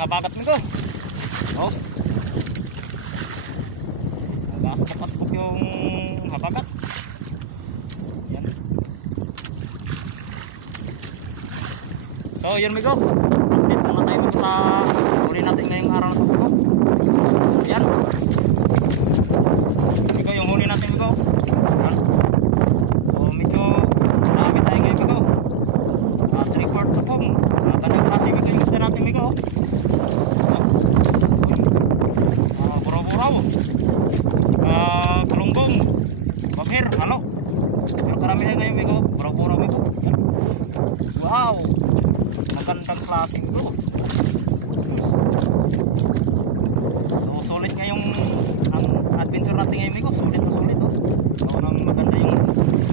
mga bagat mo ko. Oh. Nag-aspok-aspok yung habagat. Yan. So yun migo. Update muna tayo sa huli natin ngayong araw sa buko. Yan. Migo yung huli natin migo. Yan. So medyo marami tayo ngayon migo. 3/4 sa pong. Gandang klase migo yung isda natin migo. Buraw-buraw. Kalunggong. Babher. Halo. Pero karamihan ngayon migo. Buraw-buraw migo. Yan. Wow. Magandang klase migo. So sulit ngayong ang adventure natin ngayon migo. Sulit na sulit oh. So maganda yung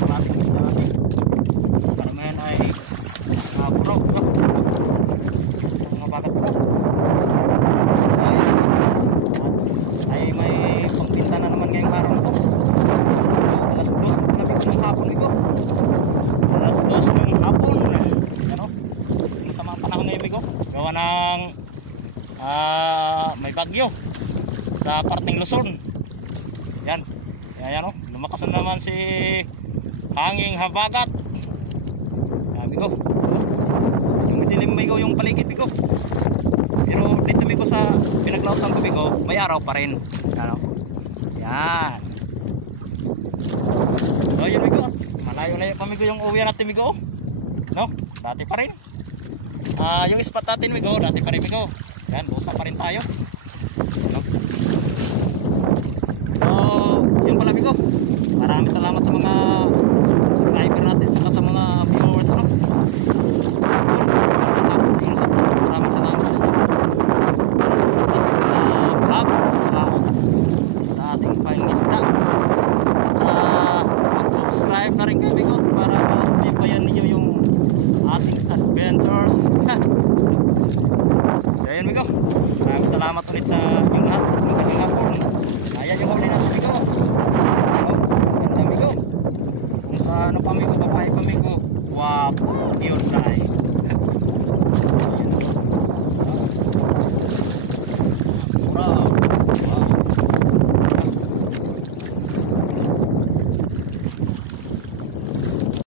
klase ng isda natin. Karamihan ay buraw. Mga bagat po. Ay may pangpinta na naman ngayong araw na to. So alas 2 na pala ng hapon migo. Alas 2 ng hapon. Ano? Masamang panahon ngayon migo. Gawa ng may bagyo sa parting Luzon. Yan. Yan oh. Lumakas na naman si hanging habagat. Yan migo. Yung dilim migo yung paligid migo. Pero dito migo sa pinaglautan ko migo, may araw pa rin. Ano? Yan. So yun migo. Malayo-layo pa migo yung uwi natin migo. No? Dati pa rin. Yung spot natin migo, dati pa rin migo. Yan, busa pa rin tayo. Ano? So, yun pala migo. Maraming salamat sa mga subscriber natin saka sa mga viewers ano. Maraming salamat sa vlog sa ating pangisda. Saka mag-subscribe na rin kayo migo para masubaybayan ninyo yung ating adventures. So yun migo. Maraming salamat ulit sa